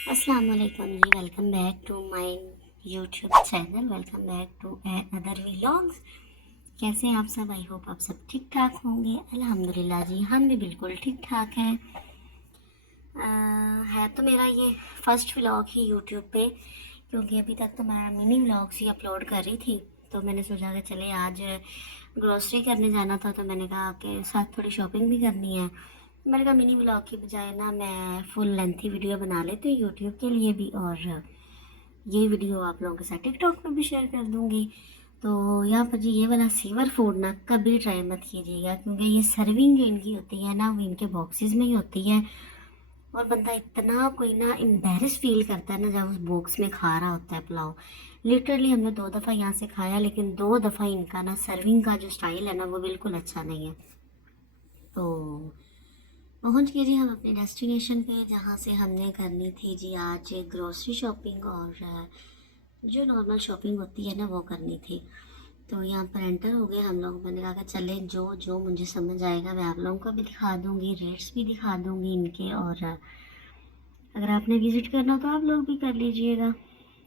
अस्सलाम वालेकुम जी। Welcome back to my YouTube channel. Welcome back to other vlogs. कैसे हैं आप सब? आई होप आप सब ठीक ठाक होंगे। अल्हम्दुलिल्लाह जी, हम भी बिल्कुल ठीक ठाक हैं। है तो मेरा ये फर्स्ट व्लॉग ही यूट्यूब पे, क्योंकि अभी तक तो मैं मिनी व्लॉग्स ही अपलोड कर रही थी। तो मैंने सोचा कि चले आज ग्रोसरी करने जाना था, तो मैंने कहा कि साथ थोड़ी शॉपिंग भी करनी है। मैंने कहा मिनी व्लॉग की बजाय ना मैं फुल लेंथी वीडियो बना लेती हूँ यूट्यूब के लिए भी, और ये वीडियो आप लोगों के साथ टिकटॉक पर भी शेयर कर दूँगी। तो यहाँ पर जी ये वाला सीवर फूड ना कभी ट्राई मत कीजिएगा, क्योंकि ये सर्विंग जो इनकी होती है ना वो इनके बॉक्सेस में ही होती है। और बंदा इतना कोई ना एम्बेरस फील करता है ना जब उस बॉक्स में खा रहा होता है पुलाव। लिटरली हमने 2 दफ़ा यहाँ से खाया, लेकिन 2 दफ़ा इनका ना सर्विंग का जो स्टाइल है ना वो बिल्कुल अच्छा नहीं है। तो पहुंच गए जी हम अपने डेस्टिनेशन पे, जहाँ से हमने करनी थी जी आज ग्रोसरी शॉपिंग, और जो नॉर्मल शॉपिंग होती है ना वो करनी थी। तो यहाँ पर एंटर हो गए हम लोग। मैंने कहा कि चले जो जो मुझे समझ आएगा मैं आप लोगों को भी दिखा दूँगी, रेट्स भी दिखा दूँगी इनके, और अगर आपने विज़िट करना तो आप लोग भी कर लीजिएगा।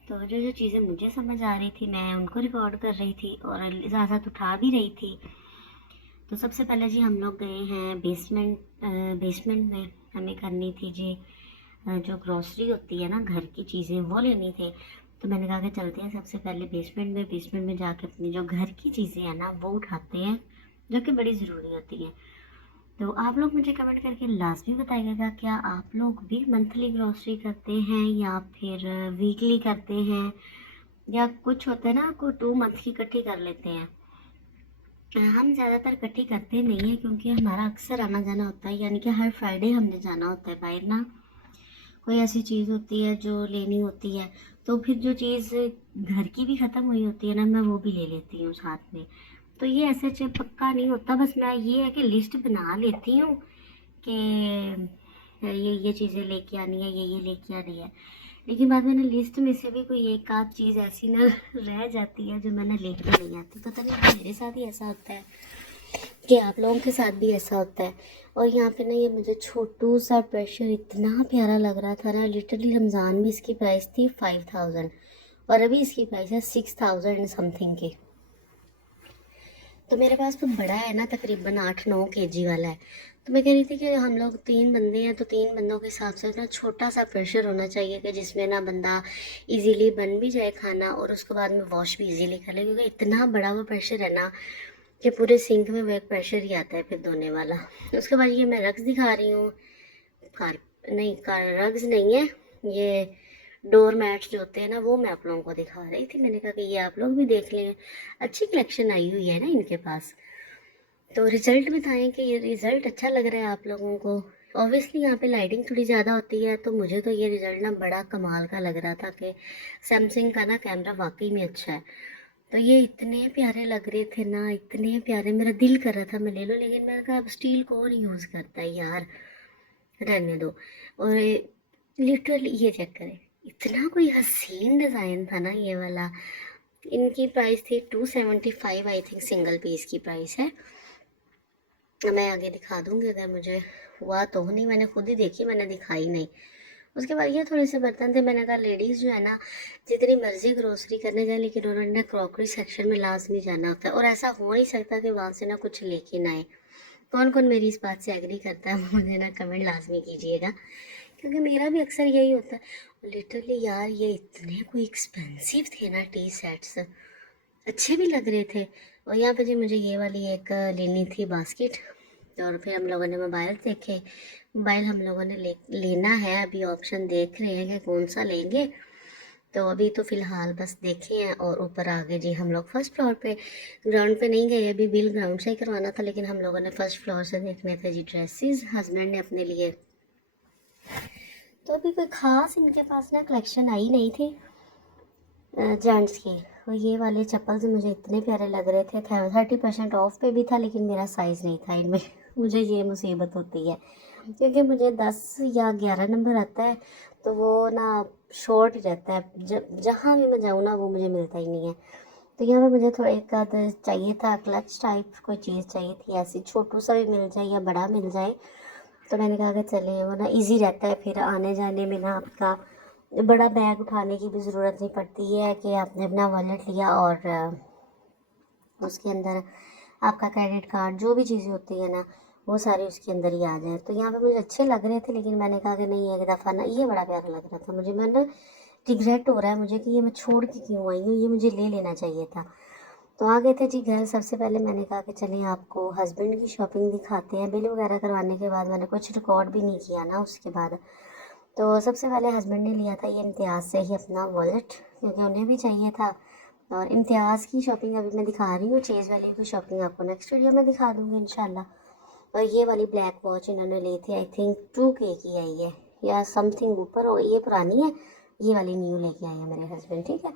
तो जो जो चीज़ें मुझे समझ आ रही थी मैं उनको रिकॉर्ड कर रही थी और इजाज़त उठा भी रही थी। तो सबसे पहले जी हम लोग गए हैं बेसमेंट। बेसमेंट में हमें करनी थी जी जो ग्रॉसरी होती है ना, घर की चीज़ें वो लेनी थी। तो मैंने कहा कि चलते हैं सबसे पहले बेसमेंट में। बेसमेंट में जाके अपनी जो घर की चीज़ें हैं ना वो उठाते हैं, जो कि बड़ी ज़रूरी होती हैं। तो आप लोग मुझे कमेंट करके लाजमी बताइएगा, क्या आप लोग भी मंथली ग्रॉसरी करते हैं या फिर वीकली करते हैं, या कुछ होता है ना आपको 2 मंथ की इकट्ठी कर लेते हैं। हम ज़्यादातर इकट्ठी करते नहीं हैं, क्योंकि हमारा अक्सर आना जाना होता है, यानी कि हर फ्राइडे हमने जाना होता है बाहर ना। कोई ऐसी चीज़ होती है जो लेनी होती है, तो फिर जो चीज़ घर की भी ख़त्म हुई होती है ना मैं वो भी ले लेती हूँ साथ में। तो ये ऐसे पक्का नहीं होता, बस मैं ये है कि लिस्ट बना लेती हूँ कि ये चीज़ें लेके आनी है, ये लेके आनी है। लेकिन बाद में ना लिस्ट में से भी कोई एक आध चीज़ ऐसी ना रह जाती है जो मैंने लेके नहीं आती। पता नहीं मेरे साथ ही ऐसा होता है कि आप लोगों के साथ भी ऐसा होता है। और यहाँ पे ना ये मुझे छोटू सा प्रेशर इतना प्यारा लग रहा था ना। लिटरली रमज़ान में इसकी प्राइस थी 5000, और अभी इसकी प्राइस है 6000 समथिंग की। तो मेरे पास तो बड़ा है ना, तकरीबन 8-9 kg वाला है। तो मैं कह रही थी कि हम लोग 3 बंदे हैं, तो 3 बंदों के हिसाब से ना छोटा सा प्रेशर होना चाहिए कि जिसमें ना बंदा इजीली बन भी जाए खाना, और उसके बाद में वॉश भी इजीली कर ले। क्योंकि इतना बड़ा वो प्रेशर है ना कि पूरे सिंक में वो एक प्रेशर ही आता है फिर धोने वाला। उसके बाद ये मैं रग्स दिखा रही हूँ। कार नहीं, कार रग्स नहीं है ये, डोर मैट्स जो होते हैं ना वो मैं आप लोगों को दिखा रही थी। मैंने कहा कि ये आप लोग भी देख लें, अच्छी कलेक्शन आई हुई है ना इनके पास। तो रिज़ल्ट बताएं कि ये रिज़ल्ट अच्छा लग रहा है आप लोगों को। ऑब्वियसली यहाँ पे लाइटिंग थोड़ी ज़्यादा होती है, तो मुझे तो ये रिज़ल्ट ना बड़ा कमाल का लग रहा था कि सैमसंग का ना कैमरा वाकई में अच्छा है। तो ये इतने प्यारे लग रहे थे ना, इतने प्यारे, मेरा दिल कर रहा था मैं ले लूँ, लेकिन मैंने कहा अब स्टील कौन यूज़ करता है यार, रहने दो। और लिटरली ये चेक करें, इतना कोई हसीन डिज़ाइन था ना ये वाला। इनकी प्राइस थी 275, आई थिंक सिंगल पीस की प्राइस है। मैं आगे दिखा दूंगी अगर मुझे हुआ तो। नहीं, मैंने खुद ही देखी, मैंने दिखाई नहीं। उसके बाद ये थोड़े से बर्तन थे। मैंने कहा लेडीज़ जो है ना जितनी मर्जी ग्रोसरी करने जाए, लेकिन उन्होंने ना क्रॉकरी सेक्शन में लाजमी जाना होता है, और ऐसा हो नहीं सकता कि वहाँ से ना कुछ लेके ना आए। कौन कौन मेरी इस बात से एग्री करता है मुझे ना कमेंट लाजमी कीजिएगा, क्योंकि मेरा भी अक्सर यही होता है। लिटरली यार ये इतने कोई एक्सपेंसिव थे ना टी सेट्स, अच्छे भी लग रहे थे। और यहाँ पे जी मुझे ये वाली एक लेनी थी बास्केट। और फिर हम लोगों ने मोबाइल देखे। मोबाइल हम लोगों ने लेना है, अभी ऑप्शन देख रहे हैं कि कौन सा लेंगे। तो अभी तो फ़िलहाल बस देखे हैं, और ऊपर आ गए जी हम लोग फर्स्ट फ्लोर पे। ग्राउंड पे नहीं गए, अभी बिल ग्राउंड से ही करवाना था, लेकिन हम लोगों ने फर्स्ट फ्लोर से देखने थे जी ड्रेसेस हस्बैंड ने अपने लिए। तो अभी कोई ख़ास इनके पास ना कलेक्शन आई नहीं थी जेंट्स की। और ये वाले चप्पल से मुझे इतने प्यारे लग रहे थे। 30% ऑफ पे भी था, लेकिन मेरा साइज़ नहीं था इनमें मुझे ये मुसीबत होती है, क्योंकि मुझे 10 या 11 नंबर आता है, तो वो ना शॉर्ट ही रहता है। जब जहाँ भी मैं जाऊँ ना वो मुझे मिलता ही नहीं है। तो यहाँ पे मुझे थोड़ा एक आध चाहिए था, क्लच टाइप कोई चीज़ चाहिए थी, ऐसी छोटू सा भी मिल जाए या बड़ा मिल जाए। तो मैंने कहा कि चले, वो ना ईजी रहता है फिर आने जाने में ना आपका, बड़ा बैग उठाने की भी ज़रूरत नहीं पड़ती है कि आपने अपना वॉलेट लिया और उसके अंदर आपका क्रेडिट कार्ड जो भी चीज़ें होती है ना वो सारी उसके अंदर ही आ जाए। तो यहाँ पे मुझे अच्छे लग रहे थे, लेकिन मैंने कहा कि नहीं, एक दफ़ा ना ये बड़ा प्यारा लग रहा था मुझे, मैं ना रिग्रेट हो रहा है मुझे कि ये मैं छोड़ के क्यों आई हूँ, ये मुझे ले लेना चाहिए था। तो आ गए थे जी घर। सबसे पहले मैंने कहा कि चलिए आपको हस्बैंड की शॉपिंग दिखाते हैं। बिल वगैरह करवाने के बाद मैंने कुछ रिकॉर्ड भी नहीं किया ना उसके बाद। तो सबसे पहले हस्बैंड ने लिया था ये इम्तियाज़ से ही अपना वॉलेट, क्योंकि उन्हें भी चाहिए था। और इम्तियाज़ की शॉपिंग अभी मैं दिखा रही हूँ, चेज़ वैल्यू की शॉपिंग आपको नेक्स्ट वीडियो में दिखा दूँगी इंशाल्लाह। और ये वाली ब्लैक वॉच इन्होंने ली थी, आई थिंक 2K की है ये या समथिंग ऊपर, और ये पुरानी है, ये वाली न्यू लेके आए हैं मेरे हस्बैंड, ठीक है।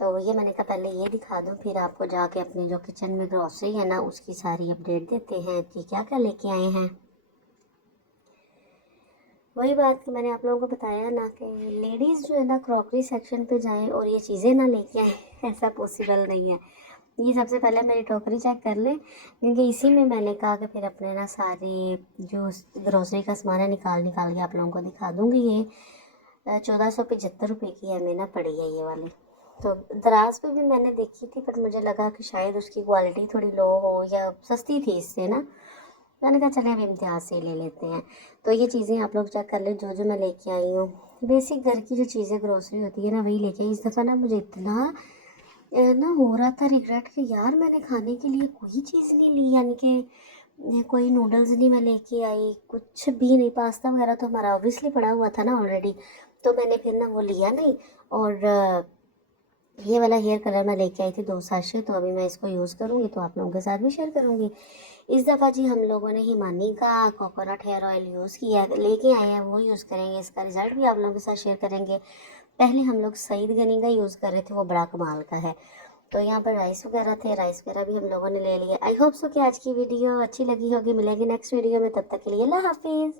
तो ये मैंने कहा पहले ये दिखा दूँ, फिर आपको जाके अपने जो किचन में ग्रॉसरी है ना उसकी सारी अपडेट देते हैं कि क्या क्या लेके आए हैं। वही बात कि मैंने आप लोगों को बताया ना कि लेडीज़ जो है ना क्रॉकरी सेक्शन पे जाएं और ये चीज़ें ना लेके आएँ, ऐसा पॉसिबल नहीं है। ये सबसे पहले मेरी टोकरी चेक कर लें, क्योंकि इसी में मैंने कहा कि फिर अपने ना सारे जो ग्रोसरी का सामान है निकाल निकाल के आप लोगों को दिखा दूँगी। ये 1475 रुपये की हमें ना पड़ी है ये वाली। तो दराज पे भी मैंने देखी थी, पर मुझे लगा कि शायद उसकी क्वालिटी थोड़ी लो हो या सस्ती थी इससे ना, मैंने कहा चले अब इम्तियाज़ से ही ले लेते हैं। तो ये चीज़ें आप लोग चेक कर लें जो जो मैं लेके आई हूँ। बेसिक घर की जो चीज़ें ग्रोसरी होती है ना वही लेके आई। इस दफ़ा ना मुझे इतना ना हो रहा था रिग्रेट कि यार मैंने खाने के लिए कोई चीज़ नहीं ली, यानी कि कोई नूडल्स नहीं मैं लेके आई, कुछ भी नहीं। पास्ता वगैरह तो हमारा ऑब्वियसली पड़ा हुआ था ना ऑलरेडी, तो मैंने फिर ना वो लिया नहीं। और ये वाला हेयर कलर मैं लेके आई थी 2 सैशे, तो अभी मैं इसको यूज़ करूँगी तो आप लोगों के साथ भी शेयर करूँगी। इस दफ़ा जी हम लोगों ने हिमानी का कोकोनट हेयर ऑयल यूज़ किया है, लेके आए हैं, वो यूज़ करेंगे। इसका रिज़ल्ट भी आप लोगों के साथ शेयर करेंगे। पहले हम लोग सईद गनी का यूज़ कर रहे थे, वो बड़ा कमाल का है। तो यहाँ पर राइस वगैरह थे, राइस वगैरह भी हम लोगों ने ले लिया। आई होप सो कि आज की वीडियो अच्छी लगी होगी। मिलेंगे नेक्स्ट वीडियो में, तब तक के लिए अल्लाह हाफिज़।